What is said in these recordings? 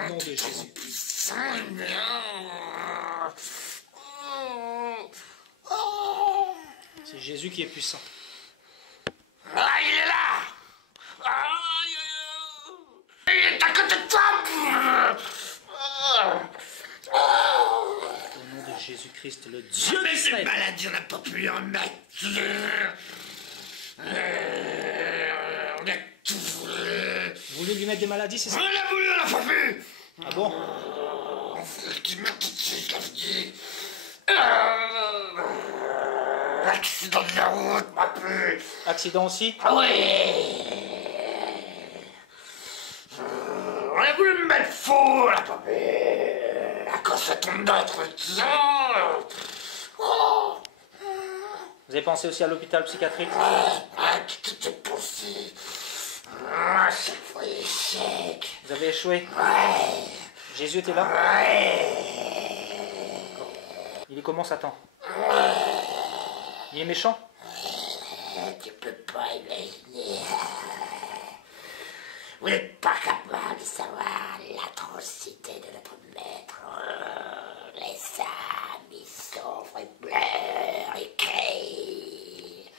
Au nom de Jésus. C'est Jésus qui est puissant. Ah, il est là. Il est à côté de toi. Au nom de Jésus-Christ, le Dieu Mais cette d'Israël. maladie, on n'a pas pu lui en mettre. On a tout voulu. Vous voulez lui mettre des maladies, c'est On ça? l'a voulu, on l'a pas pu. Ah bon? On voulait qu'il meure tout de suite, la vie. L'accident de la route m'a pu. Accident aussi? Ah oui. On a voulu me mettre fou, on l'a pas pu. À cause de ton entretien. Oh. Vous avez pensé aussi à l'hôpital psychiatrique? Ah, tout est possible. À chaque fois, échec. Vous avez échoué? Ouais. Jésus était là? Ouais. Il est comment, Satan? Il est méchant? Tu peux pas imaginer. Vous n'êtes pas capable de savoir l'atrocité de notre maître. Les âmes, ils souffrent, ils pleurent, ils crient.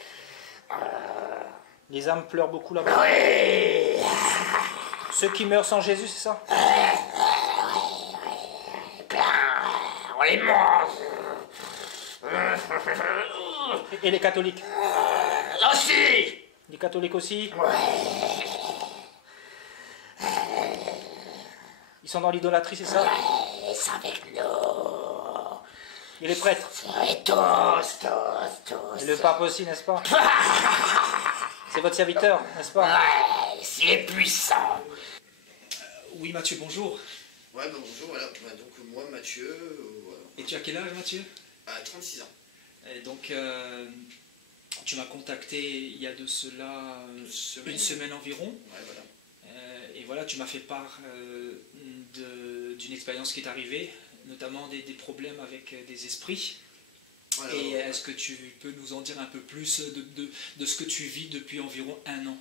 Les âmes pleurent beaucoup là-bas. Oui. Ceux qui meurent sans Jésus, c'est ça? Plein. On les mange. Et les catholiques? Aussi. Les catholiques aussi? Ils sont dans l'idolâtrie, c'est ça? Ils sont avec nous. Et les prêtres? Et tous. Et le pape aussi, n'est-ce pas? C'est votre serviteur, n'est-ce pas? Ouais, s'il est puissant. Oui, Mathieu, bonjour. Ouais, bah bonjour, voilà. Bah, donc moi, Mathieu, voilà. Et tu as quel âge, Mathieu? 36 ans. Et donc, tu m'as contacté il y a de cela une semaine environ. Ouais, voilà. Et voilà, tu m'as fait part d'une expérience qui est arrivée, notamment des problèmes avec des esprits. Voilà, Et voilà. est-ce que tu peux nous en dire un peu plus de ce que tu vis depuis environ 1 an,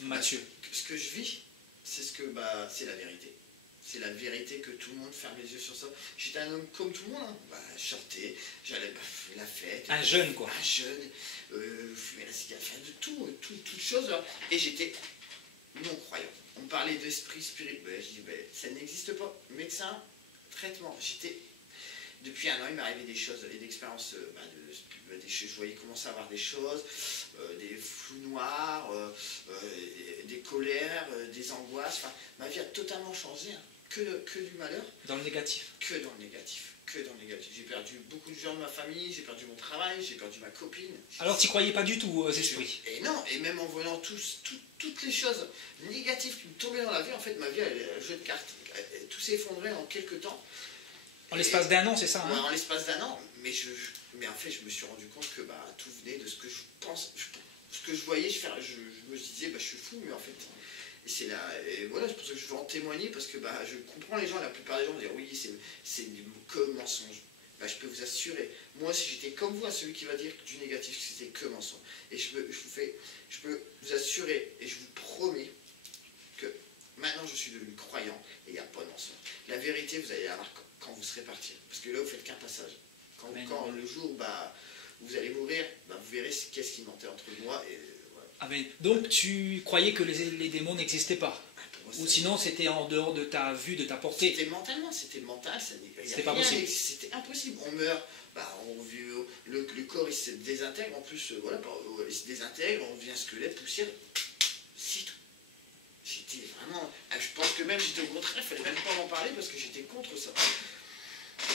Mathieu? Ce que je vis, c'est c'est la vérité. C'est la vérité que tout le monde ferme les yeux sur ça. J'étais un homme comme tout le monde. Hein. Bah, je sortais, j'allais faire la fête. Un jeune, quoi. Un jeune, fumais la cigarette, faire de toutes choses. Là. Et j'étais non-croyant. On me parlait d'esprit spirituel. Je dis, ça n'existe pas. Médecin, traitement. Depuis 1 an, il m'est arrivé des choses et d'expériences. Je voyais commencer à avoir des choses, des flous noirs, des colères, des angoisses. Enfin, ma vie a totalement changé. Hein. Que du malheur. Dans le négatif? Que dans le négatif. Que dans le négatif. J'ai perdu beaucoup de gens de ma famille, j'ai perdu mon travail, j'ai perdu ma copine. Alors, tu croyais pas du tout aux esprits? Et non, et même en voyant toutes les choses négatives qui me tombaient dans la vie, en fait, ma vie, jeu de cartes, tout s'est effondré en quelques temps. En l'espace d'1 an, c'est ça, hein? Ouais, en l'espace d'1 an, mais en fait, je me suis rendu compte que tout venait de ce que je pense, ce que je voyais faire. Je me disais, je suis fou, mais en fait, et c'est là, et voilà, c'est pour ça que je veux en témoigner, parce que je comprends les gens, la plupart des gens vont dire, oui, c'est que mensonge. Je peux vous assurer, moi, si j'étais comme vous, celui qui va dire du négatif, que c'était que mensonge. Et je peux vous assurer, et je vous promets, que maintenant, je suis devenu croyant, et il n'y a pas de mensonge. La vérité, vous allez la voir quand vous serez parti. Parce que là, vous faites qu'un passage. Quand le jour, vous allez mourir, vous verrez qu'est-ce qui mentait entre moi et... Voilà. Ah ben, donc, tu croyais que les démons n'existaient pas? Ou sinon, c'était en dehors de ta vue, de ta portée? C'était mentalement, c'était mental. C'était pas possible. C'était impossible. On meurt, le corps, il se désintègre. En plus, il se désintègre, on devient squelette, poussière. C'est tout. J'étais vraiment... Je pense que même j'étais au contraire, il fallait même pas m'en parler parce que j'étais contre ça.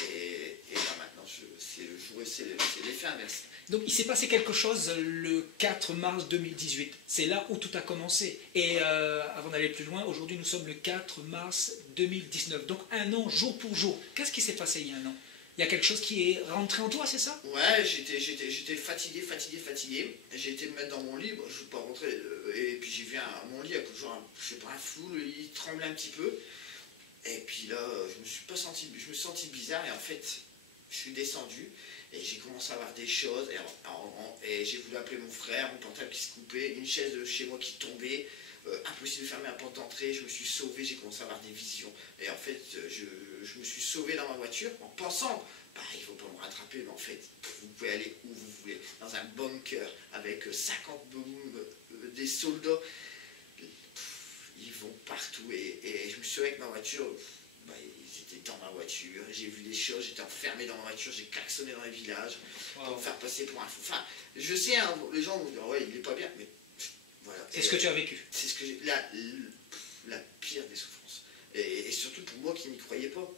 Et là maintenant, c'est le jour, c'est l'effet inverse. Donc il s'est passé quelque chose le 4 mars 2018. C'est là où tout a commencé. Et avant d'aller plus loin, aujourd'hui nous sommes le 4 mars 2019. Donc 1 an, jour pour jour. Qu'est-ce qui s'est passé il y a 1 an? Il y a quelque chose qui est rentré en toi, c'est ça? Ouais, j'étais fatigué. J'ai été me mettre dans mon lit, je ne veux pas rentrer, et puis j'ai vu mon lit, je sais pas, un flou, le lit tremblait un petit peu. Et puis là, je me suis senti bizarre, et en fait, je suis descendu, et j'ai commencé à avoir des choses, et j'ai voulu appeler mon frère, mon portable qui se coupait, une chaise de chez moi qui tombait, impossible de fermer la porte d'entrée, je me suis sauvé, j'ai commencé à avoir des visions. Et en fait, je me suis sauvé dans ma voiture en pensant, bah, il ne faut pas me rattraper, mais en fait, vous pouvez aller où vous voulez, dans un bunker avec 50 des soldats, ils vont partout. Et je me suis sauvé avec ma voiture, bah, ils étaient dans ma voiture, j'ai vu des choses, j'étais enfermé dans ma voiture, j'ai klaxonné dans les villages pour me faire passer pour un fou. Enfin, je sais, hein, les gens vont dire, ouais, il n'est pas bien, mais voilà. C'est ce que tu as vécu. C'est ce que j'ai, la pire des souffrances. Et surtout pour moi qui n'y croyais pas.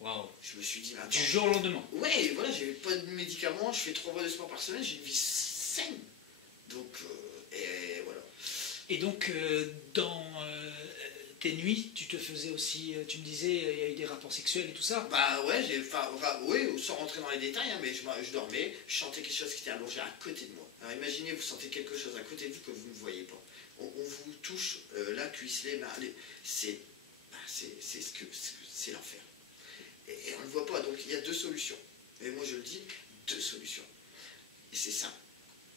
Waouh. Je me suis dit, Du jour au lendemain. Ouais, voilà, j'ai pas de médicaments, je fais 3 fois de sport par semaine, j'ai une vie saine. Donc, et voilà. Et donc, dans tes nuits, tu te faisais aussi, tu me disais, il y a eu des rapports sexuels et tout ça. Bah ouais, oui, sans rentrer dans les détails, hein, mais je dormais, je sentais quelque chose qui était allongé à côté de moi. Alors imaginez, vous sentez quelque chose à côté de vous que vous ne voyez pas. On vous touche la cuisse, les mains, c'est l'enfer. Et on ne le voit pas, donc il y a 2 solutions. Et moi je le dis, 2 solutions. Et c'est simple.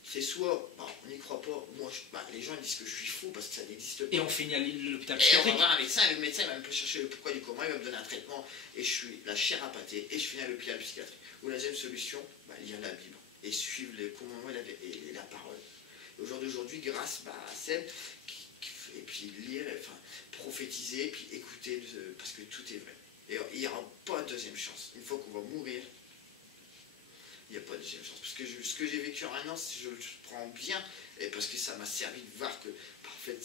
C'est soit, bah, on n'y croit pas, moi, les gens disent que je suis fou parce que ça n'existe pas. Et on finit à l'hôpital Et on va psychiatrique. voir un médecin, et le médecin va me chercher le pourquoi du comment, il va me donner un traitement, et je suis la chair à pâté, et je finis à l'hôpital psychiatrique. Ou la deuxième solution, bah, lire la Bible, et suivre les commandements et la parole. Et au jour d'aujourd'hui, grâce à Seb, et puis lire, enfin, prophétiser, puis écouter, parce que tout est vrai. Et il n'y aura pas de deuxième chance. Une fois qu'on va mourir, il n'y a pas de deuxième chance. Parce que ce que j'ai vécu en un an, je le prends bien, et parce que ça m'a servi de voir que, en fait,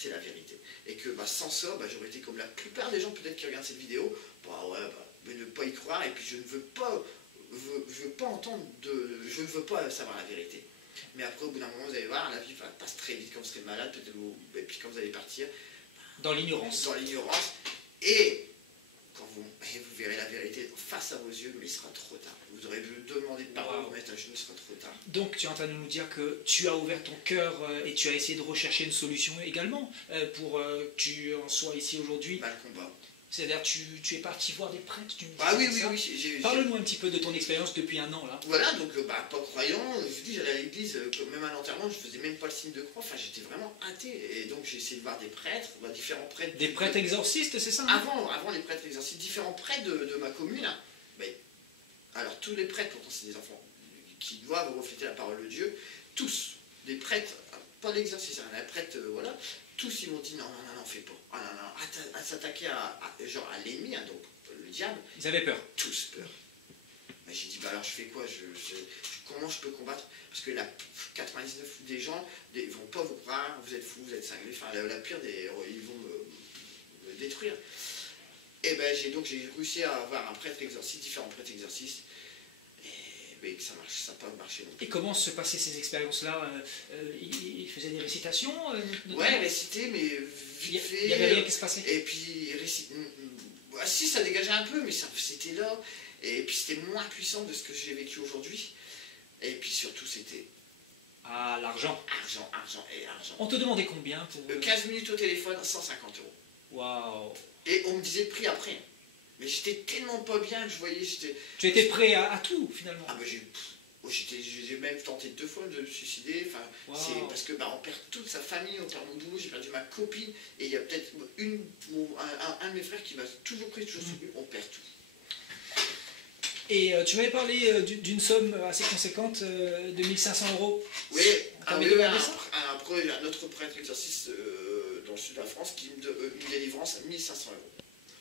c'est la vérité. Et que sans ça, j'aurais été comme la plupart des gens peut-être qui regardent cette vidéo, mais ne pas y croire, et puis je ne veux pas, entendre, je ne veux pas savoir la vérité. Mais après, au bout d'un moment, vous allez voir, la vie passe très vite quand vous serez malade, et puis quand vous allez partir. Dans l'ignorance. Dans l'ignorance. Et quand vous verrez la vérité face à vos yeux, mais il sera trop tard. Vous aurez demandé de pardon, vous mettre à genoux, il sera trop tard. Donc tu es en train de nous dire que tu as ouvert ton cœur et tu as essayé de rechercher une solution également pour que tu en sois ici aujourd'hui. Le combat. C'est-à-dire tu es parti voir des prêtres, tu me dis oui. Parle-nous un petit peu de ton expérience depuis un an là. Voilà, donc pas croyant, je vous dis, j'allais à l'église, même à l'enterrement, je faisais même pas le signe de croix, enfin j'étais vraiment athée. Et donc j'ai essayé de voir des prêtres, différents prêtres. Des prêtres exorcistes, c'est ça Avant les prêtres exorcistes, différents prêtres de ma commune. Alors tous les prêtres, pourtant c'est des enfants qui doivent refléter la parole de Dieu, tous, des prêtres, pas l'exorcisme, les prêtres, voilà, tous ils m'ont dit non, fais pas. Ah non, à s'attaquer à l'ennemi, donc le diable. Ils avaient peur. Tous peur. Mais j'ai dit, alors je fais quoi, comment je peux combattre? Parce que 99 des gens, ils vont pas vous croire, vous êtes fous, vous êtes cinglés, enfin la pire des, ils vont me détruire. Et j'ai réussi à avoir un prêtre exorciste, différents prêtres exorcistes, et ça marche, ça n'a pas marché non plus. Et comment se passaient ces expériences-là ils faisaient des récitations Ouais, réciter, mais vite fait. Il n'y avait rien qui se passait. Et puis, si, ça dégageait un peu, mais c'était là. Et puis, c'était moins puissant de ce que j'ai vécu aujourd'hui. Et puis, surtout, c'était... Ah, l'argent. Argent. On te demandait combien pour... 15 minutes au téléphone, 150 €. Waouh. Et on me disait le prix après. Mais j'étais tellement pas bien que je voyais... Tu étais prêt à tout, finalement. Ah, j'ai même tenté 2 fois de me suicider. Enfin, c'est parce que on perd toute sa famille, on perd mon boulot, j'ai perdu ma copine, et il y a peut-être un de mes frères qui m'a toujours pris, toujours soutenu, on perd tout. Et tu m'avais parlé d'une somme assez conséquente de 1500 €. Oui, après il y a un autre prêtre exorciste dans le sud de la France qui me donne une délivrance à 1500 €.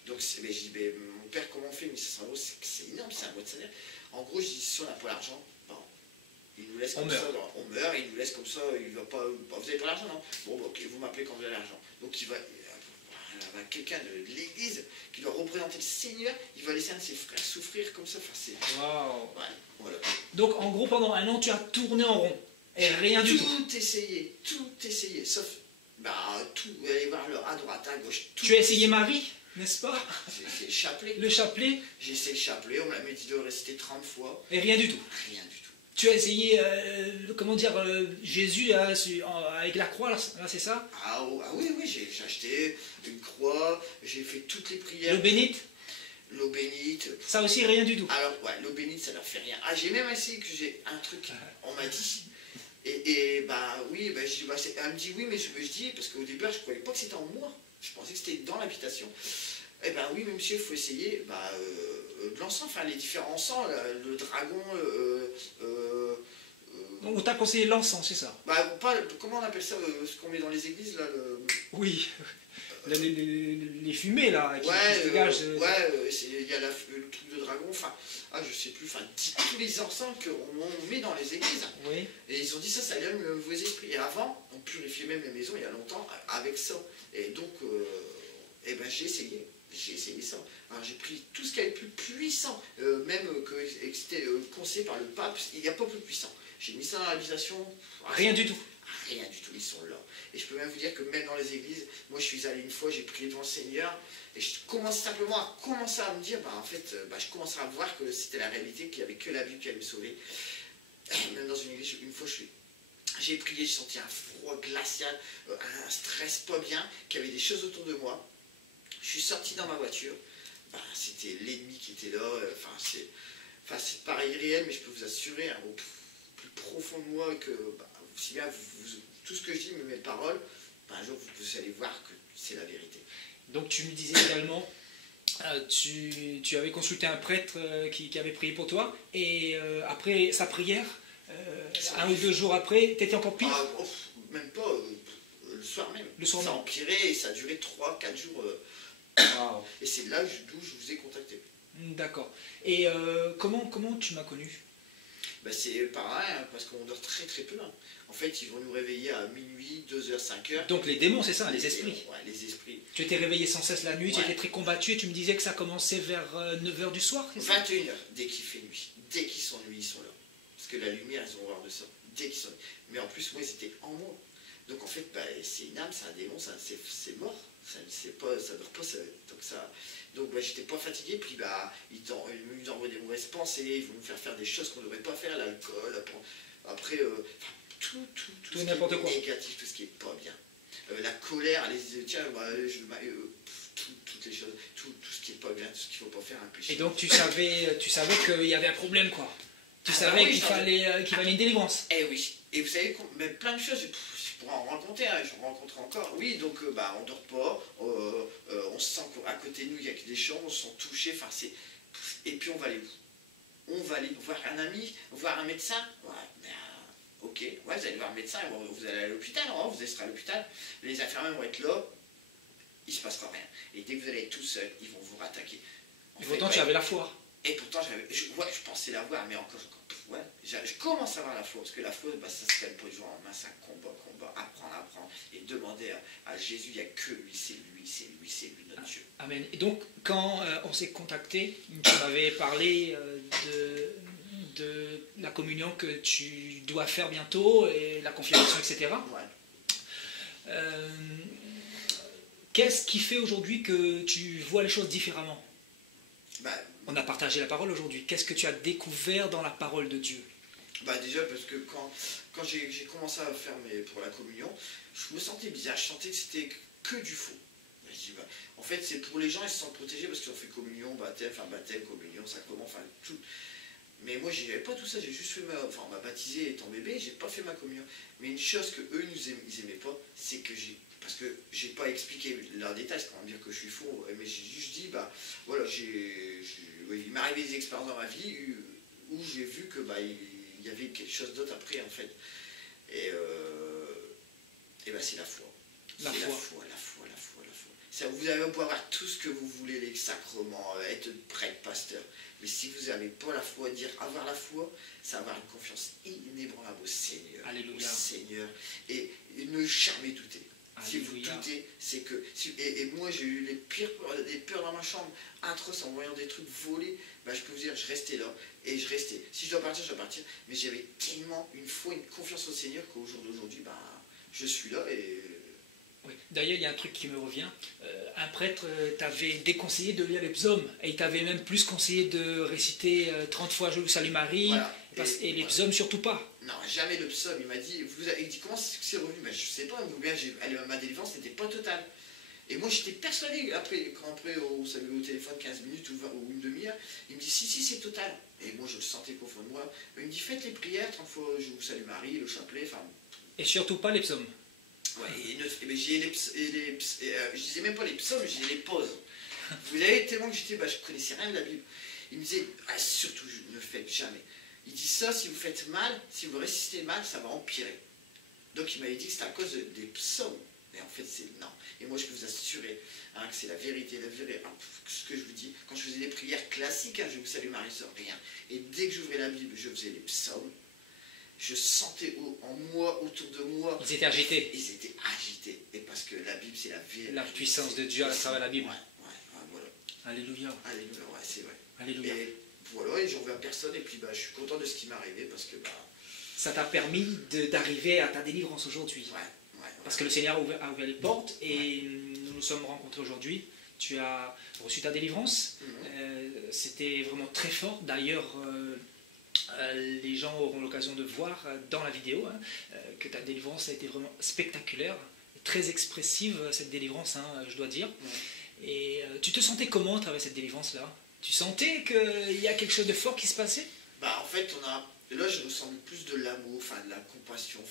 Donc je dis, mon père, comment on fait 1500 €? C'est énorme, c'est un mois de salaire. En gros, je dis, si on n'a pas l'argent, il nous laisse comme ça, on meurt, il nous laisse comme ça, il va pas, vous n'avez pas l'argent, non? Bon, ok, vous m'appelez quand vous avez l'argent. Donc il va quelqu'un de l'église qui doit représenter le Seigneur, il va laisser un de ses frères souffrir comme ça. Enfin, c'est... Waouh. Ouais, voilà. Donc en gros, pendant un an, tu as tourné en rond. Et rien du tout. Tout essayé, sauf tout, aller voir à droite, à gauche. Tout. Tu as essayé Marie, n'est-ce pas? J'ai essayé le chapelet. Le chapelet. J'ai essayé le chapelet, on m'a dit de réciter 30 fois. Et rien du tout. Rien du tout. Tu as essayé, Jésus avec la croix, là c'est ça? Oui, j'ai acheté une croix, j'ai fait toutes les prières. L'eau bénite? L'eau bénite. Ça aussi, rien du tout. Alors, l'eau bénite, ça leur fait rien. J'ai même essayé que j'ai un truc, on m'a dit, et bah oui, bah, je dis, bah, elle me dit oui, mais je dis, parce qu'au début, je ne croyais pas que c'était en moi. Je pensais que c'était dans l'habitation. Eh ben oui, mais monsieur, il faut essayer bah, de l'encens, enfin les différents encens, là, le dragon, On t'a conseillé l'encens, c'est ça? bah, pas, comment on appelle ça, ce qu'on met dans les églises, là, Oui. Les fumées, là, qui ouais, se dégagent. il y a le truc de dragon, enfin, je sais plus, enfin, tous les encens qu'on met dans les églises. Oui. Et ils ont dit ça allume vos esprits. Et avant, on purifiait même les maisons il y a longtemps avec ça. Et donc, eh ben, j'ai essayé ça. Alors j'ai pris tout ce qui est le plus puissant, même que c'était conseillé par le pape, il n'y a pas plus puissant. J'ai mis ça dans l'habitation. Rien du tout. Rien du tout, ils sont là. Et je peux même vous dire que même dans les églises, moi je suis allé une fois, j'ai prié devant le Seigneur, et je commence simplement à me dire, bah, en fait, je commençais à voir que c'était la réalité, qu'il n'y avait que la Bible qui allait me sauver. Même dans une église, une fois j'ai prié, j'ai senti un froid glacial, un stress pas bien, qu'il y avait des choses autour de moi. Je suis sorti dans ma voiture, bah, c'était l'ennemi qui était là, c'est pareil irréel, mais je peux vous assurer, hein, au plus profond de moi, que bah, si bien tout ce que je dis, mes paroles, bah, un jour vous allez voir que c'est la vérité. Donc tu me disais également, tu avais consulté un prêtre qui avait prié pour toi, et après sa prière, 1 ou 2 jours après, tu étais encore pire? Même pas, le soir même. Le soir ça a même. empiré et ça a duré 3-4 jours. Wow. Et c'est là d'où je vous ai contacté. D'accord. Et comment tu m'as connu? Bah, c'est pareil, hein, parce qu'on dort très très peu. Hein. En fait, ils vont nous réveiller à minuit, 2h, 5h. Donc les démons, c'est ça, les esprits. Ouais, les esprits. Tu étais réveillé sans cesse la nuit, tu Ouais. étais très combattu, et tu me disais que ça commençait vers 9h du soir, c'est ça? 21h, dès qu'il fait nuit. Dès qu'ils sont nuit, ils sont là. Parce que la lumière, ils ont horreur de ça. Dès qu'ils sont nuit. Mais en plus, moi, ils étaient en moi. Donc en fait, bah, c'est une âme, c'est un démon, c'est mort. Ça ne dort pas. Donc bah, j'étais pas fatigué, puis bah, ils nous envoient des mauvaises pensées, ils vont nous faire des choses qu'on ne devrait pas faire, l'alcool, après, tout Tout ce n'importe qui est quoi. négatif, tout ce qui est pas bien. La colère, tiens, bah, toutes les choses, tout ce qui est pas bien, tout ce qu'il faut pas faire, un péché. Et donc tu savais qu'il y avait un problème, quoi. Tu Ah, savais bah oui, qu'il fallait une délivrance. Eh oui, et vous savez, même plein de choses, je pourrais en raconter, hein, j'en rencontre encore. Oui, donc bah, on dort pas, on se sent qu'à côté de nous, il y a que des chambres, on se sent touché, et puis on va aller où? On va aller voir un ami, voir un médecin. Ouais, mais, ok, ouais, vous allez voir un médecin, vous allez à l'hôpital, hein, vous serez à l'hôpital, les infirmiers vont être là, il ne se passera rien. Et dès que vous allez être tout seul, ils vont vous rattaquer. Et pourtant tu avais la foi. Et pourtant, je pensais l'avoir, mais encore, ouais, je commence à avoir la foi, parce que la foi, bah, ça se fait pas du jour en main, c'est un combat, apprendre, et demander à Jésus, il n'y a que lui, c'est lui, notre Dieu. Amen. Et donc, quand on s'est contacté, tu m'avais parlé de la communion que tu dois faire bientôt, et la confirmation, etc. Ouais. Qu'est-ce qui fait aujourd'hui que tu vois les choses différemment? Bah, On a partagé la parole aujourd'hui. Qu'est-ce que tu as découvert dans la parole de Dieu? bah déjà, parce que quand j'ai commencé à faire pour la communion, je me sentais bizarre, je sentais que c'était que du faux. Je dis, bah, en fait, c'est pour les gens, ils se sentent protégés parce qu'ils ont fait communion, baptême, communion, sacrement, enfin tout. Mais moi, j'avais pas tout ça, j'ai juste fait on m'a baptisé étant bébé, j'ai pas fait ma communion. Mais une chose que eux, ils aimaient pas, c'est que parce que j'ai pas expliqué leurs détails, c'est quand même dire que je suis faux, mais j'ai juste dit, bah, voilà, il m'est arrivé des expériences dans ma vie où j'ai vu que, bah, il y avait quelque chose d'autre après, en fait. Et bah, c'est la foi. La foi. Ça, vous avez beau avoir tout ce que vous voulez, les sacrements, être prêtre, pasteur, mais si vous n'avez pas la foi, avoir la foi, c'est avoir une confiance inébranlable au Seigneur. Alléluia. Au Seigneur. Et ne jamais douter. Alléluia. Si vous doutez, c'est que... Et moi, j'ai eu des peurs dans ma chambre, atroces, en voyant des trucs volés. Bah, je peux vous dire, je restais là, et je restais. Si je dois partir, je dois partir. Mais j'avais tellement une foi, une confiance au Seigneur qu'au jour d'aujourd'hui, bah, je suis là et... Oui. D'ailleurs, il y a un truc qui me revient. Un prêtre t'avait déconseillé de lire les psaumes, et il t'avait même plus conseillé de réciter 30 fois Je vous salue Marie, Voilà. et les psaumes surtout pas. Non, jamais le psaume. Il m'a dit, il dit comment c'est revenu? Ben, je sais pas, ou bien ma délivrance n'était pas totale. Et moi j'étais persuadé, quand on s'avait eu au téléphone 15 minutes ou une demi-heure, il me dit si c'est total. Et moi je le sentais qu'au fond de moi. Il me dit faites les prières, 30 fois Je vous salue Marie, le chapelet, enfin Et surtout pas les psaumes. Ouais, mais j'ai je disais même pas les psaumes, je disais les pauses. Vous savez, tellement que j'étais, je connaissais rien de la Bible. Il me disait, surtout, ne faites jamais. Il dit ça, si vous faites mal, si vous résistez mal, ça va empirer. Donc il m'avait dit que c'était à cause des psaumes. Mais en fait, c'est non. Et moi, je peux vous assurer que c'est la vérité. Ce que je vous dis, quand je faisais des prières classiques, je vous salue Marie, ça, rien. Et dès que j'ouvrais la Bible, je faisais les psaumes. Je sentais en moi, autour de moi. Ils étaient agités. Ils étaient agités. Et parce que la Bible, c'est la vérité. La puissance de Dieu à travers la Bible. Ouais, voilà. Alléluia. Alléluia, ouais, c'est vrai. Alléluia. Et voilà, et j'en veux à personne. Et puis, je suis content de ce qui m'est arrivé parce que, ça t'a permis d'arriver à ta délivrance aujourd'hui. Ouais. Parce que le Seigneur a ouvert les portes et nous nous sommes rencontrés aujourd'hui. Tu as reçu ta délivrance. C'était vraiment très fort. D'ailleurs, les gens auront l'occasion de voir dans la vidéo que ta délivrance a été vraiment spectaculaire, très expressive cette délivrance, je dois dire. Et tu te sentais comment à travers cette délivrance-là? Tu sentais qu'il y a quelque chose de fort qui se passait? En fait, là, je ressens plus de l'amour, de la compassion,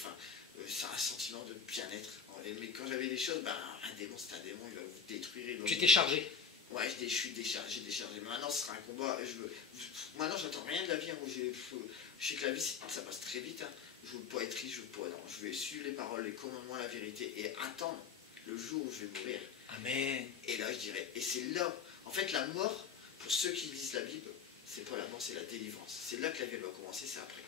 c'est un sentiment de bien-être. Mais quand j'avais des choses, un démon, c'est un démon, il va vous détruire. Tu t'es chargé? Ouais, je suis déchargé. Maintenant, ce sera un combat. Maintenant, j'attends rien de la vie. Je sais que la vie, ça passe très vite. Je veux pas être riche, je vais suivre les paroles, les commandements, la vérité et attendre le jour où je vais mourir. Amen. Et là, je dirais, et c'est là, en fait, la mort, pour ceux qui lisent la Bible, c'est pas la mort, c'est la délivrance. C'est là que la vie va commencer, c'est après.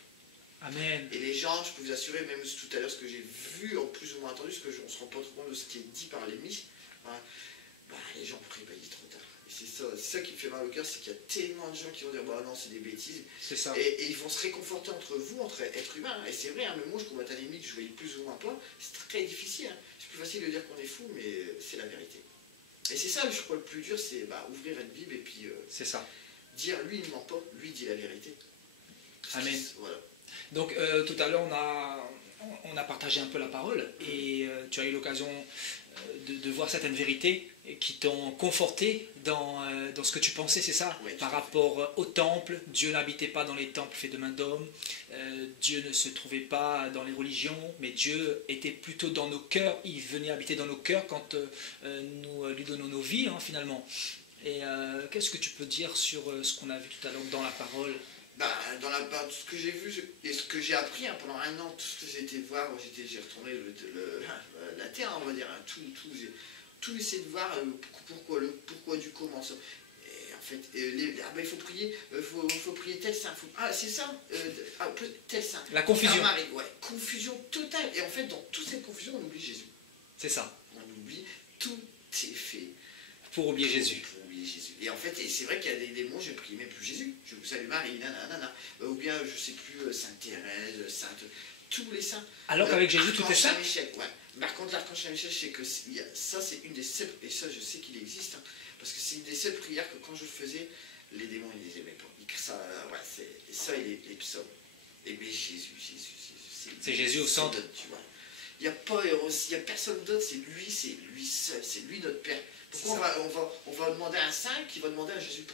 Amen. Et les gens, je peux vous assurer, même tout à l'heure, ce que j'ai vu, en plus ou moins entendu, parce qu'on ne se rend pas trop compte de ce qui est dit par les miches, les gens prient, il est trop tard. Et c'est ça qui me fait mal au cœur, c'est qu'il y a tellement de gens qui vont dire, non, c'est des bêtises. C'est ça. Et ils vont se réconforter entre vous, entre êtres humains. Et c'est vrai, mais moi, je combatte à la limite, je voyais plus ou moins pas. C'est très difficile. C'est plus facile de dire qu'on est fou, mais c'est la vérité. Et c'est ça, je crois, le plus dur, c'est ouvrir une Bible et puis c'est ça. dire, lui, il ne ment pas, lui, il dit la vérité. Amen. Voilà. Donc, tout à l'heure, on a partagé un peu la parole et tu as eu l'occasion de voir certaines vérités qui t'ont conforté dans ce que tu pensais, c'est ça? Oui, par rapport au temple, Dieu n'habitait pas dans les temples faits de main d'homme, Dieu ne se trouvait pas dans les religions, mais Dieu était plutôt dans nos cœurs, il venait habiter dans nos cœurs quand nous lui donnons nos vies, finalement. Et qu'est-ce que tu peux dire sur ce qu'on a vu tout à l'heure dans la parole? Dans ce que j'ai vu et ce que j'ai appris pendant un an, tout ce que j'ai été voir, j'ai retourné la terre, on va dire, j'ai tout essayé de voir pourquoi du comment. Et en fait, il faut prier, faut prier tel saint. C'est ça, tel saint. La confusion. Confusion totale. Et en fait, dans toute cette confusion, on oublie Jésus. C'est ça. On oublie, tout est fait. Pour oublier Jésus. Jésus. Et en fait, c'est vrai qu'il y a des démons, je ne prie même plus Jésus. Je vous salue Marie, nanana. Ou bien, je ne sais plus, Sainte Thérèse, Sainte... Tous les saints. Alors qu'avec Jésus, tout est saint. Ouais. Par contre, l'archange Saint-Michel, je sais que ça, c'est une des seules... Et ça, je sais qu'il existe. Parce que c'est une des seules prières que quand je faisais, les démons, ils les aimaient pas. Ça, et les psaumes. Et mais Jésus. C'est Jésus au centre. Tu vois. Il n'y a personne d'autre, c'est lui seul, c'est lui notre Père. Pourquoi on va demander à un saint qui va demander à Jésus? Je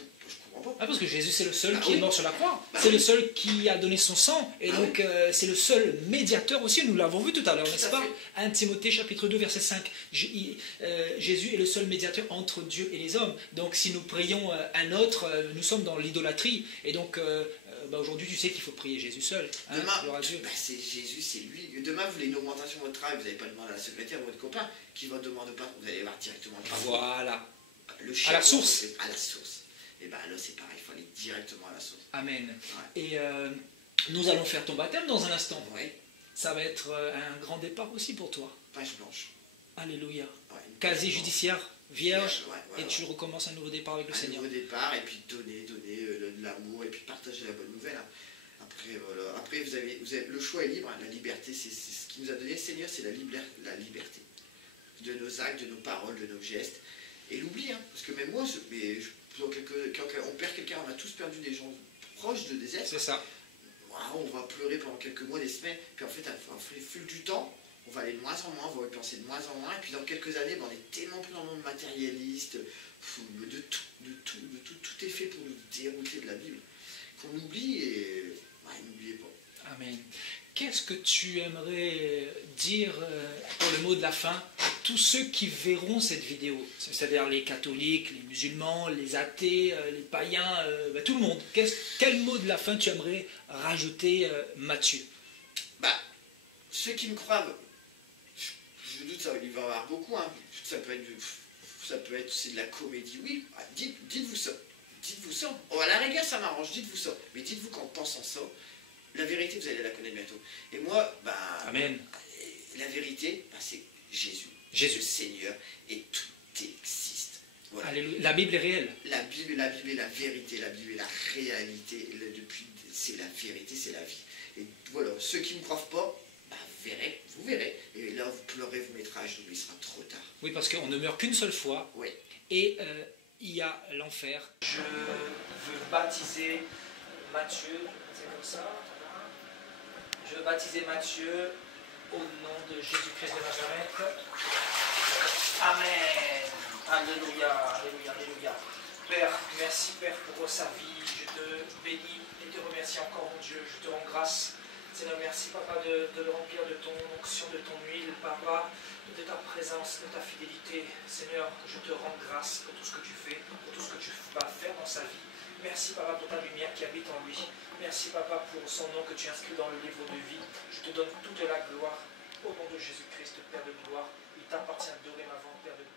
comprends pas. Parce que Jésus c'est le seul qui est mort sur la croix. C'est le seul qui a donné son sang. Et donc c'est le seul médiateur aussi. Nous l'avons vu tout à l'heure, n'est-ce pas? 1 Timothée chapitre 2 verset 5. Jésus est le seul médiateur entre Dieu et les hommes. Donc si nous prions un autre, nous sommes dans l'idolâtrie. Et donc aujourd'hui tu sais qu'il faut prier Jésus seul. Demain, gloire à Dieu. C'est Jésus, c'est lui. Demain vous voulez une augmentation de votre travail, vous n'allez pas demander à la secrétaire ou votre copain qui va demander pas. Vous allez voir directement. Voilà. Le chef, à la source. À la source. Et là c'est pareil, il faut aller directement à la source. Amen. Ouais. Et nous allons faire ton baptême dans un instant. Oui. Ça va être un grand départ aussi pour toi. Page blanche. Alléluia. Ouais, casier judiciaire vierge. Et tu recommences un nouveau départ avec le Seigneur. Un nouveau départ et puis donner de l'amour et puis partager la bonne nouvelle. Après, voilà. Après vous avez le choix est libre, la liberté, c'est ce qui nous a donné le Seigneur, c'est la liberté de nos actes, de nos paroles, de nos gestes. Et l'oubli, parce que même moi, quand on perd quelqu'un, on a tous perdu des gens proches de des êtres. C'est ça. On va pleurer pendant quelques mois, des semaines, puis en fait, au fil du temps, on va aller de moins en moins, on va y penser de moins en moins, et puis dans quelques années, on est tellement plus dans le monde matérialiste, tout est fait pour nous dérouter de la Bible, qu'on oublie et n'oubliez pas. Amen. qu'est-ce que tu aimerais dire pour le mot de la fin à tous ceux qui verront cette vidéo? C'est-à-dire les catholiques, les musulmans, les athées, les païens, tout le monde. Quel mot de la fin tu aimerais rajouter, Mathieu? Bah, ceux qui me croient, je doute, il va y en avoir beaucoup, hein. Ça peut être, c'est de la comédie, oui, dites-vous ça. Dites-vous ça. Oh, à la rigueur, ça m'arrange, dites-vous ça. Mais dites-vous qu'en pensant ça, la vérité, vous allez la connaître bientôt. Et moi, Amen. La vérité, c'est Jésus. Jésus. Le Seigneur, et tout existe. Voilà. Alléluia. La Bible est réelle. La Bible est la vérité, la Bible est la réalité. C'est la vérité, c'est la vie. Et voilà, ceux qui ne me croient pas, vous verrez. Et là, vous pleurez, vous mettrez à genoux, il sera trop tard. Oui, parce qu'on ne meurt qu'une seule fois. Oui. Et il y a l'enfer. Je veux baptiser Mathieu, c'est comme ça. Je veux baptiser Mathieu au nom de Jésus-Christ de Nazareth. Amen. Alléluia, alléluia, alléluia. Père, merci Père pour sa vie. Je te bénis et te remercie encore, mon Dieu. Je te rends grâce. Seigneur, merci Papa de le remplir de ton onction, de ton huile, Papa, de ta présence, de ta fidélité. Seigneur, je te rends grâce pour tout ce que tu fais, pour tout ce que tu vas faire dans sa vie. Merci Papa pour ta lumière qui habite en lui. Merci Papa pour son nom que tu inscris dans le livre de vie. Je te donne toute la gloire au nom de Jésus-Christ, Père de gloire. Il t'appartient dorénavant, Père de gloire.